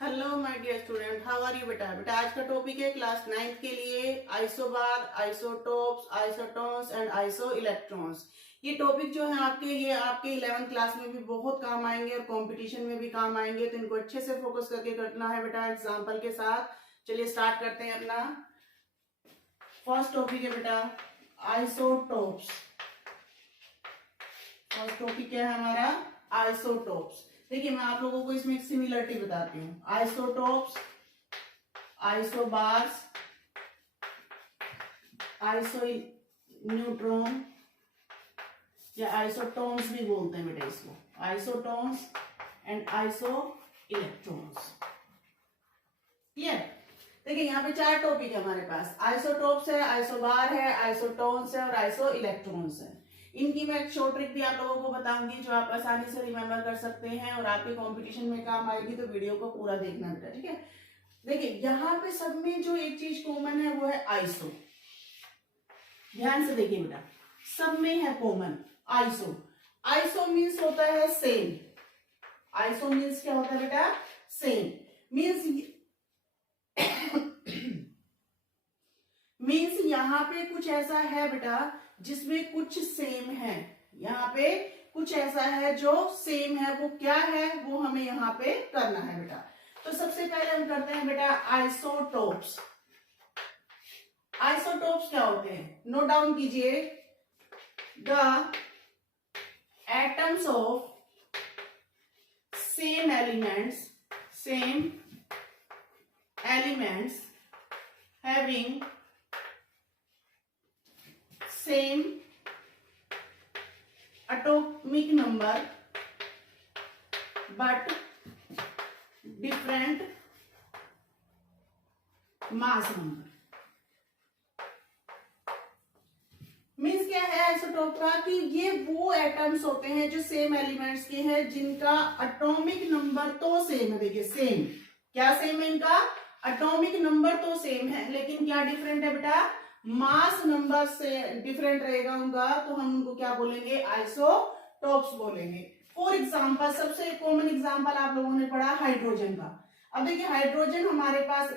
Hello my dear student, how are you बेटा। आज का टॉपिक है क्लास 9th के लिए isobar, isotopes, isotones and iso electrons. ये टॉपिक जो है ये आपके 11th क्लास में भी बहुत काम आएंगे और कंपटीशन में भी काम आएंगे, तो इनको अच्छे से फोकस करके करना है बेटा एग्जाम्पल के साथ। चलिए स्टार्ट करते हैं अपना फर्स्ट टॉपिक है बेटा आइसोटोप्स। फर्स्ट टॉपिक क्या है हमारा आइसोटोप्स। देखिए मैं आप लोगों को इसमें एक सिमिलरिटी बताती हूँ। आइसोटोप्स, आइसोबार्स, आइसो न्यूट्रॉन या आइसोटोन्स भी बोलते हैं बेटा इसको, isotones and iso electrons. Clear. देखिए यहाँ पे 4 टॉपिक है हमारे पास। आइसोटोप्स है, आइसोबार है, आइसोटोन्स है और आइसो इलेक्ट्रॉन्स है। इनकी मैं एक शॉर्ट ट्रिक भी आप लोगों को बताऊंगी जो आप आसानी से रिमेम्बर कर सकते हैं और आपके कंपटीशन में काम आएगी, तो वीडियो को पूरा देखना बेटा, ठीक है। देखिए यहाँ पे सब में जो एक चीज कॉमन है वो है आइसो। ध्यान से देखिए बेटा, सब में है कॉमन आइसो। आइसो मीन्स होता है सेम। आइसो मीन्स क्या होता है बेटा? सेम। मीन्स यहाँ पे कुछ ऐसा है बेटा जिसमें कुछ सेम है। यहाँ पे कुछ ऐसा है जो सेम है, वो क्या है वो हमें यहाँ पे करना है बेटा। तो सबसे पहले हम करते हैं बेटा आइसोटोप्स। आइसोटोप्स क्या होते हैं? नोट डाउन कीजिए। The atoms of same elements having same atomic number but different mass number। Means क्या है आइसोटोप का कि ये वो एटम्स होते हैं जो सेम एलिमेंट्स के हैं जिनका एटॉमिक नंबर तो सेम है। देखिए सेम, क्या सेम है? इनका एटॉमिक नंबर तो सेम है, लेकिन क्या डिफरेंट है बेटा? मास नंबर से डिफरेंट रहेगा उनका, तो हम उनको क्या बोलेंगे? आइसोटोप्स बोलेंगे। फॉर एग्जांपल, सबसे कॉमन एग्जांपल आप लोगों ने पढ़ा हाइड्रोजन का। अब देखिए हाइड्रोजन हमारे पास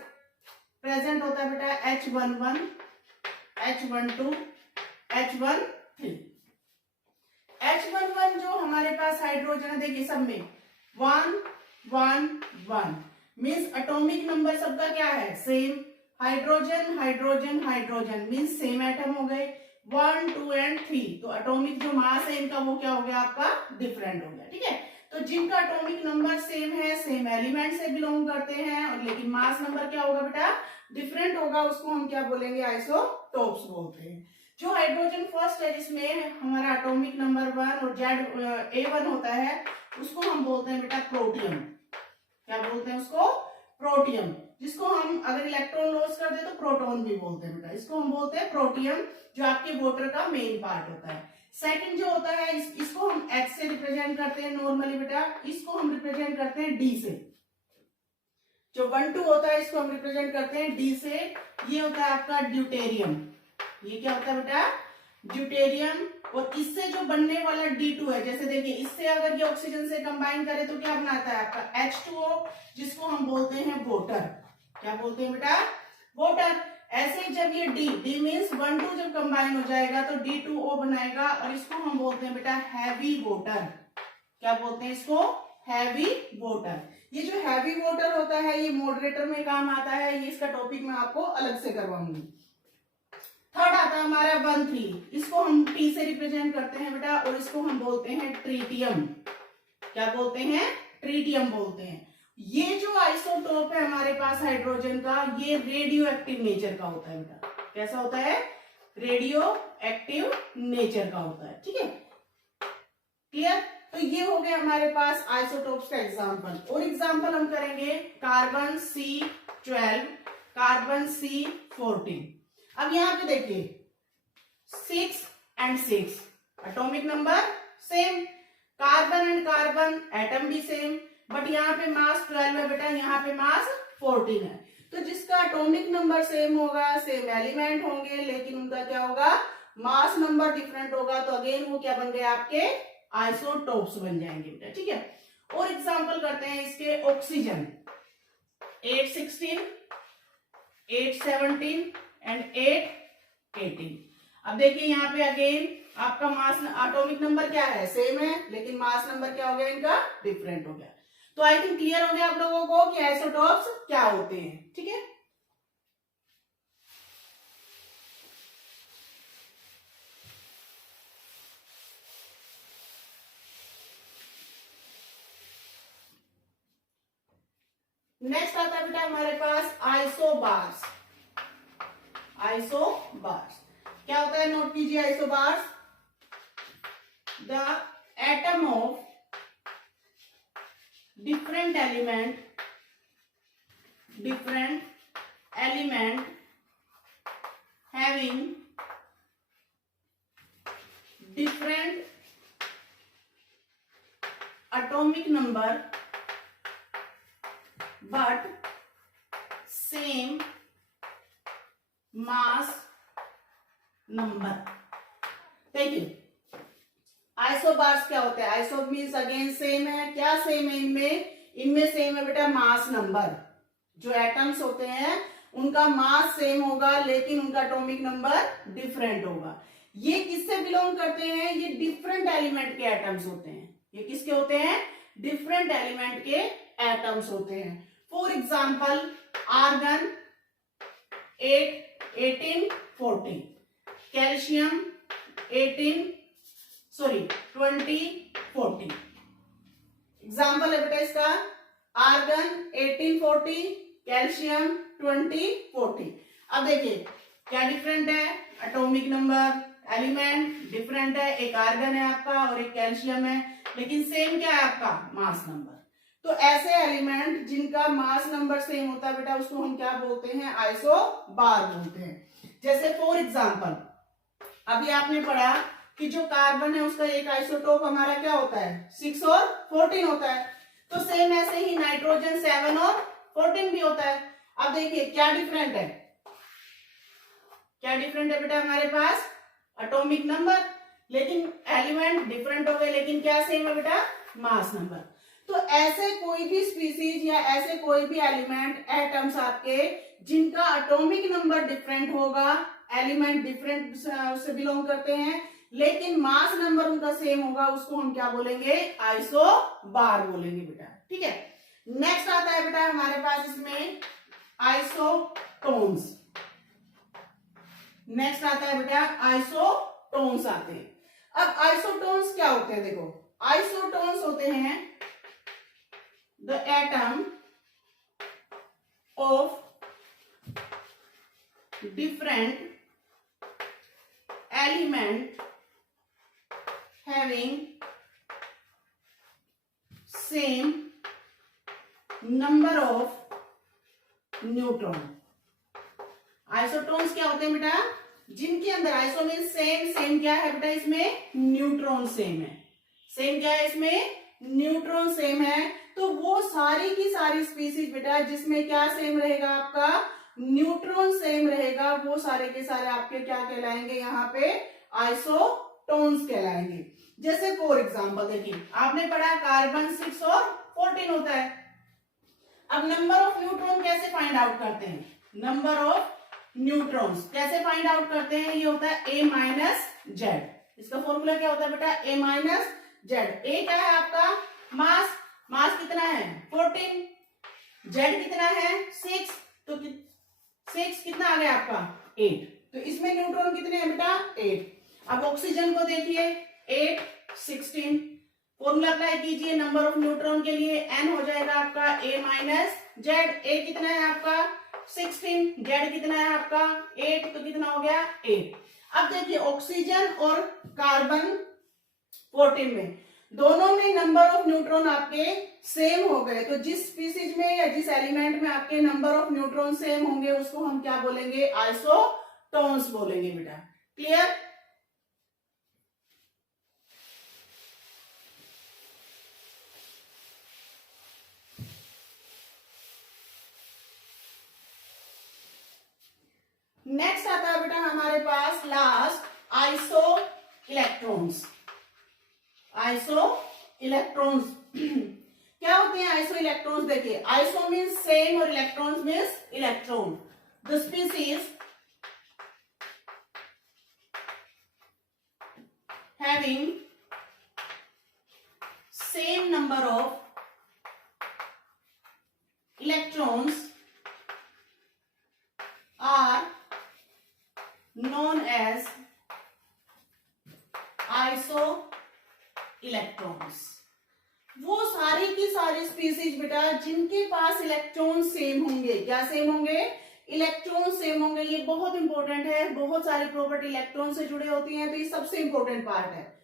प्रेजेंट होता है बेटा H11, H12, H13। H11 जो हमारे पास हाइड्रोजन है, देखिए सब में 1 1 1 मीन्स एटॉमिक नंबर सबका क्या है? Same. Hydrogen hydrogen hydrogen means same atom हो गए 1 2 एंड 3, तो एटॉमिक जो मास है इनका वो क्या हो गया? आपका डिफरेंट हो गया, ठीक है। तो जिनका एटॉमिक नंबर सेम है, सेम एलिमेंट से बिलोंग करते हैं, और लेकिन मास नंबर क्या होगा बेटा? डिफरेंट होगा, उसको हम क्या बोलेंगे? आइसोटोप्स बोलते हैं। जो हाइड्रोजन फर्स्ट है जिसमें हमारा एटॉमिक नंबर 1 और A1 होता है, उसको हम बोलते हैं बेटा प्रोटियम। क्या बोलते हैं उसको? प्रोटियम। जिसको हम अगर इलेक्ट्रॉन लॉस कर दे तो प्रोटॉन भी बोलते हैं बेटा, इसको हम बोलते हैं प्रोटियम, जो आपके वाटर का मेन पार्ट होता है। सेकंड जो होता है इसको हम H से रिप्रेजेंट करते हैं नॉर्मली बेटा, इसको हम रिप्रेजेंट करते हैं D से। जो 1 2 होता है इसको हम रिप्रेजेंट करते हैं D से। ये होता है आपका ड्यूटेरियम। ये क्या होता है बेटा? ड्यूटेरियम। और इससे जो बनने वाला D2 है, जैसे देखिए इससे अगर ये ऑक्सीजन से कंबाइन करे तो क्या बनाता है आपका H2O, जिसको हम बोलते हैं वाटर। क्या बोलते हैं बेटा? वाटर। ऐसे जब ये D मीन्स 1 2 जब कंबाइन हो जाएगा तो D2O बनाएगा, और इसको हम बोलते हैं बेटा हैवी वाटर। क्या बोलते हैं इसको? Heavy water. ये जो हैवी वाटर होता है ये मॉडरेटर में काम आता है, ये इसका टॉपिक मैं आपको अलग से करवाऊंगी। थर्ड आता है हमारा 1 3, इसको हम T से रिप्रेजेंट करते हैं बेटा, और इसको हम बोलते हैं ट्रीटियम। क्या बोलते हैं? ट्रीटियम बोलते हैं। ये जो आइसोटोप है हमारे पास हाइड्रोजन का, ये रेडियो एक्टिव नेचर का होता है बेटा। कैसा होता है? रेडियो एक्टिव नेचर का होता है, ठीक है। क्लियर। तो ये हो गया हमारे पास आइसोटोप्स का एग्जाम्पल। और एग्जाम्पल हम करेंगे कार्बन C12, कार्बन C14। अब यहां पे देखिए 6 and 6 atomic number same, carbon and carbon atom भी सेम, बट यहाँ पे मास 12 है बेटा, यहाँ पे मास 14 है। तो जिसका एटॉमिक नंबर सेम होगा, सेम एलिमेंट होंगे, लेकिन उनका क्या होगा? मास नंबर डिफरेंट होगा, तो अगेन वो क्या बन गए? आपके आइसोटोप्स बन जाएंगे बेटा, ठीक है। और एग्जांपल करते हैं इसके ऑक्सीजन। 816, 817 एंड 818। अब देखिए यहाँ पे अगेन आपका मास एटॉमिक नंबर क्या है, सेम है, लेकिन मास नंबर क्या हो गया इनका, डिफरेंट हो गया। तो आई थिंक क्लियर हो गया आप लोगों को कि आइसोटॉप्स क्या होते हैं। ठीक है, नेक्स्ट आता है बेटा हमारे पास आइसोबार्स। आइसोबार्स क्या होता है, नोट कीजिए। Isobars the atom of different element having different atomic number but same mass number। देखिए आइसोबार्स क्या होता है, आइसो मीन्स अगेन सेम है, क्या सेम है इनमें सेम है बेटा मास नंबर। जो एटम्स होते हैं उनका मास सेम होगा लेकिन उनका एटॉमिक नंबर डिफरेंट होगा। ये किससे बिलोंग करते हैं, ये डिफरेंट एलिमेंट के एटम्स होते हैं। ये किसके होते हैं, डिफरेंट एलिमेंट के एटम्स होते हैं। For example argon 8, 18, 14, calcium 20, 40। Example है बेटा इसका आर्गन 18, 40, कैल्शियम 20, 40। अब देखिए क्या डिफरेंट है, एटॉमिक नंबर, एलिमेंट डिफरेंट है, एक आर्गन है आपका और एक कैल्शियम है, लेकिन सेम क्या है आपका, मास नंबर। तो ऐसे एलिमेंट जिनका मास नंबर सेम होता है बेटा उसको हम क्या बोलते हैं, आइसोबार बोलते हैं। जैसे फॉर एग्जांपल अभी आपने पढ़ा कि जो कार्बन है उसका एक आइसोटोप हमारा क्या होता है, 6 और 14 होता है। तो सेम ऐसे ही नाइट्रोजन 7 और 14 भी होता है। अब देखिए क्या डिफरेंट है, क्या डिफरेंट है बेटा हमारे पास, एटॉमिक नंबर, लेकिन एलिमेंट डिफरेंट हो गए, लेकिन क्या सेम है बेटा, मास नंबर। तो ऐसे कोई भी स्पीसीज या ऐसे कोई भी एलिमेंट एटम्स आपके जिनका एटॉमिक नंबर डिफरेंट होगा, एलिमेंट डिफरेंट से बिलोंग करते हैं लेकिन मास नंबर उनका सेम होगा, उसको हम क्या बोलेंगे, आइसोबार बोलेंगे बेटा। ठीक है, नेक्स्ट आता है बेटा हमारे पास इसमें आइसोटोन्स। नेक्स्ट आता है बेटा आइसोटोन्स आते हैं। अब आइसोटोन्स क्या होते हैं, देखो आइसोटोन्स होते हैं the atom of different element having same number of neutron. Isotones क्या होते हैं बेटा, जिनके अंदर आइसो मीन सेम, सेम क्या है बेटा इसमें, न्यूट्रॉन सेम है। सेम क्या है इसमें, न्यूट्रॉन सेम है। तो वो सारी की सारी स्पीसीज बेटा जिसमें क्या सेम रहेगा आपका, न्यूट्रॉन सेम रहेगा, वो सारे के सारे आपके क्या कहलाएंगे, यहाँ पे आइसोटोन्स कहलाएंगे। जैसे फॉर एग्जांपल देखिए आपने पढ़ा कार्बन 6 और 14 होता है। अब नंबर ऑफ न्यूट्रॉन कैसे फाइंड आउट करते हैं, नंबर ऑफ न्यूट्रॉन्स कैसे फाइंड आउट करते हैं, ये होता है A माइनस जेड। इसका फॉर्मूला क्या होता है बेटा, A माइनस जेड। A क्या है आपका मास, मास कितना है 14, जेड कितना है 6, तो 6 कितना आ गया आपका 8, तो इसमें न्यूट्रॉन कितने हैं बेटा 8। अब ऑक्सीजन को देखिए 8, 16, फॉर्मूला अप्लाई कीजिए नंबर ऑफ न्यूट्रॉन के लिए, n हो जाएगा आपका A माइनस जेड। A कितना है आपका 16, जेड कितना है आपका 8, तो कितना हो गया 8। अब देखिए ऑक्सीजन और कार्बन 14 में दोनों में नंबर ऑफ न्यूट्रॉन आपके सेम हो गए। तो जिस स्पीसीज में या जिस एलिमेंट में आपके नंबर ऑफ न्यूट्रॉन सेम होंगे उसको हम क्या बोलेंगे, आइसोटोन्स बोलेंगे बेटा। क्लियर, नेक्स्ट आता है बेटा हमारे पास last iso electrons. Iso electrons क्या होते हैं आइसो इलेक्ट्रॉन्स? देखिए, आइसो मीन्स सेम और electrons means electron. The species having same number of electrons are known as isoelectrons। वो सारी की सारी स्पीसीज बेटा जिनके पास इलेक्ट्रॉन सेम होंगे। क्या सेम होंगे? इलेक्ट्रॉन सेम होंगे। ये बहुत इंपॉर्टेंट है, बहुत सारी प्रॉपर्टी इलेक्ट्रॉन से जुड़ी होती हैं, तो ये सबसे इंपॉर्टेंट पार्ट है।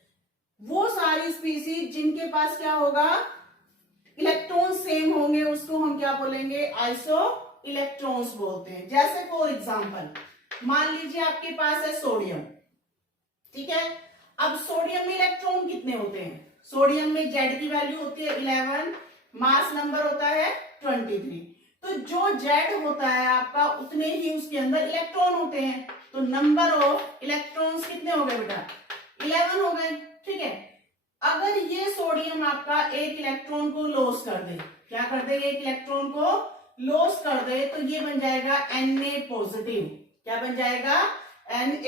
वो सारी स्पीसीज जिनके पास क्या होगा? इलेक्ट्रॉन सेम होंगे, उसको हम क्या बोलेंगे? आइसो इलेक्ट्रॉन्स बोलते हैं। जैसे फॉर एग्जांपल मान लीजिए आपके पास है सोडियम, ठीक है। अब सोडियम में इलेक्ट्रॉन कितने होते हैं? सोडियम में जेड की वैल्यू होती है 11, मास नंबर होता है 23। तो जो जेड होता है आपका उतने ही उसके अंदर इलेक्ट्रॉन होते हैं। तो नंबर ऑफ इलेक्ट्रॉन्स कितने हो गए बेटा? 11 हो गए, ठीक है। अगर ये सोडियम आपका एक इलेक्ट्रॉन को लॉस कर दे, क्या कर दे? एक इलेक्ट्रॉन को लॉस कर दे, तो ये बन जाएगा Na पॉजिटिव। क्या बन जाएगा? Na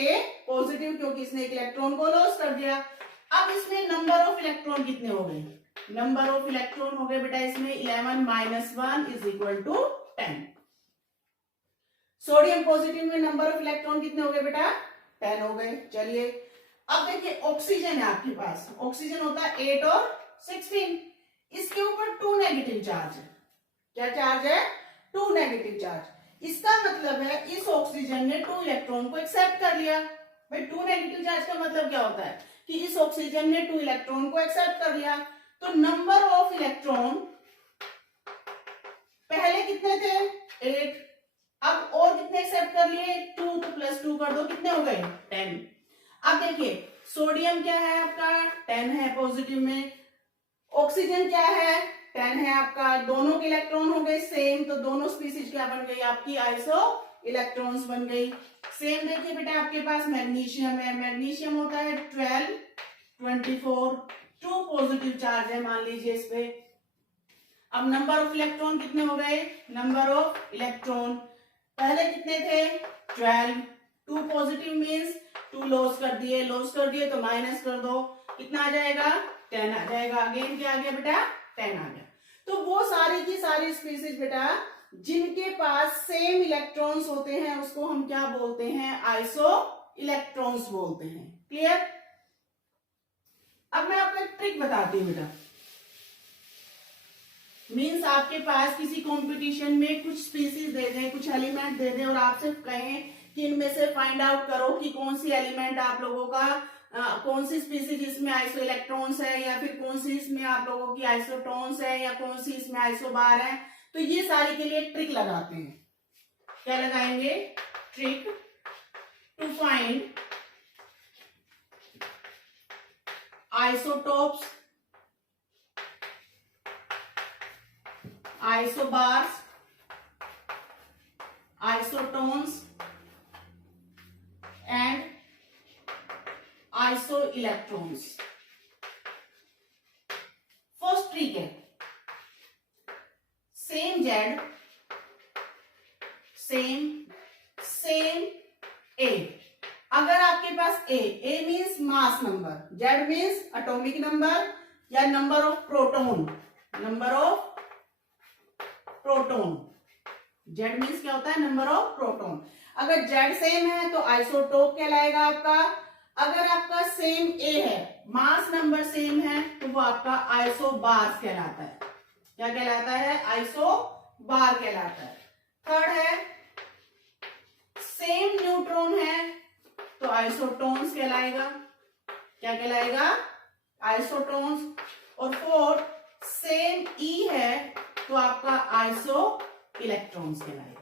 पॉजिटिव, क्योंकि इसने एक इलेक्ट्रॉन को लॉस कर दिया। अब इसमें नंबर ऑफ इलेक्ट्रॉन कितने हो गए? नंबर ऑफ इलेक्ट्रॉन हो गए बेटा इसमें 11 - 1 = 10। सोडियम पॉजिटिव में नंबर ऑफ इलेक्ट्रॉन कितने हो गए बेटा? 10 हो गए। चलिए अब देखिए, ऑक्सीजन है आपके पास। ऑक्सीजन होता है 8 और 16। इसके ऊपर 2 नेगेटिव चार्ज है। क्या चार्ज है? 2 नेगेटिव चार्ज। इसका मतलब है इस ऑक्सीजन ने 2 इलेक्ट्रॉन को एक्सेप्ट कर लिया। भाई 2 नेगेटिव चार्ज का मतलब क्या होता है कि इस ऑक्सीजन ने 2 इलेक्ट्रॉन को एक्सेप्ट कर लिया। तो नंबर ऑफ इलेक्ट्रॉन पहले कितने थे? 8। अब और कितने एक्सेप्ट कर लिए? 2। तो +2 कर दो, कितने हो गए? 10। अब देखिए, सोडियम क्या है आपका? 10 है पॉजिटिव में। ऑक्सीजन क्या है? 10 है आपका। दोनों के इलेक्ट्रॉन हो गए सेम, तो दोनों स्पीसीज क्या बन गई आपकी? आइसो इलेक्ट्रॉन्स बन गई। सेम देखिए बेटा, आपके पास मैग्नीशियम है। मैग्नीशियम होता है 12, 24, 2 पॉजिटिव चार्ज है मान लीजिए इस पे। अब नंबर ऑफ इलेक्ट्रॉन कितने हो गए? नंबर ऑफ इलेक्ट्रॉन पहले कितने थे? 12। 2 पॉजिटिव मीन्स 2 लॉस कर दिए तो माइनस कर दो, कितना आ जाएगा? 10 आ जाएगा। अगेन क्या आ गया बेटा? 10 आ गया। तो वो सारी की सारी स्पीसीज बेटा जिनके पास सेम इलेक्ट्रॉन्स होते हैं उसको हम क्या बोलते हैं? आइसो इलेक्ट्रॉन्स बोलते हैं। क्लियर? अब मैं आपको एक ट्रिक बताती हूँ बेटा। मीन्स आपके पास किसी कंपटीशन में कुछ स्पीसीज दे दें, कुछ एलिमेंट दे दें और आपसे कहें कि इनमें से फाइंड आउट करो कि कौन सी एलिमेंट आप लोगों का कौन सी स्पीसीज इसमें आइसो इलेक्ट्रॉन्स है, या फिर कौन सी इसमें आप लोगों की आइसोटोन्स है, या कौन सी इसमें आइसोबार है। तो ये सारी के लिए ट्रिक लगाते हैं। क्या लगाएंगे? Trick to find isotopes, isobars, isotones and iso electrons. First trick है सेम जेड, सेम ए। अगर आपके पास A means mass number, Z means atomic number या number of proton. Z means क्या होता है? Number of proton. अगर Z same है तो आइसोटोप कहलाएगा आपका। अगर आपका सेम ए है, मास नंबर सेम है, तो वो आपका आइसोबार कहलाता है। क्या कहलाता है? आइसोबार कहलाता है। थर्ड है सेम न्यूट्रॉन है तो आइसोटोन्स कहलाएगा। क्या कहलाएगा? आइसोटोन्स। और फोर्थ सेम ई है तो आपका आइसो इलेक्ट्रॉन्स कहलाएगा।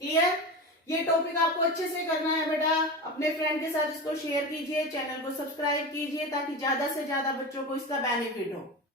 क्लियर? ये टॉपिक आपको अच्छे से करना है बेटा। अपने फ्रेंड के साथ इसको शेयर कीजिए, चैनल को सब्सक्राइब कीजिए ताकि ज्यादा से ज्यादा बच्चों को इसका बेनिफिट हो।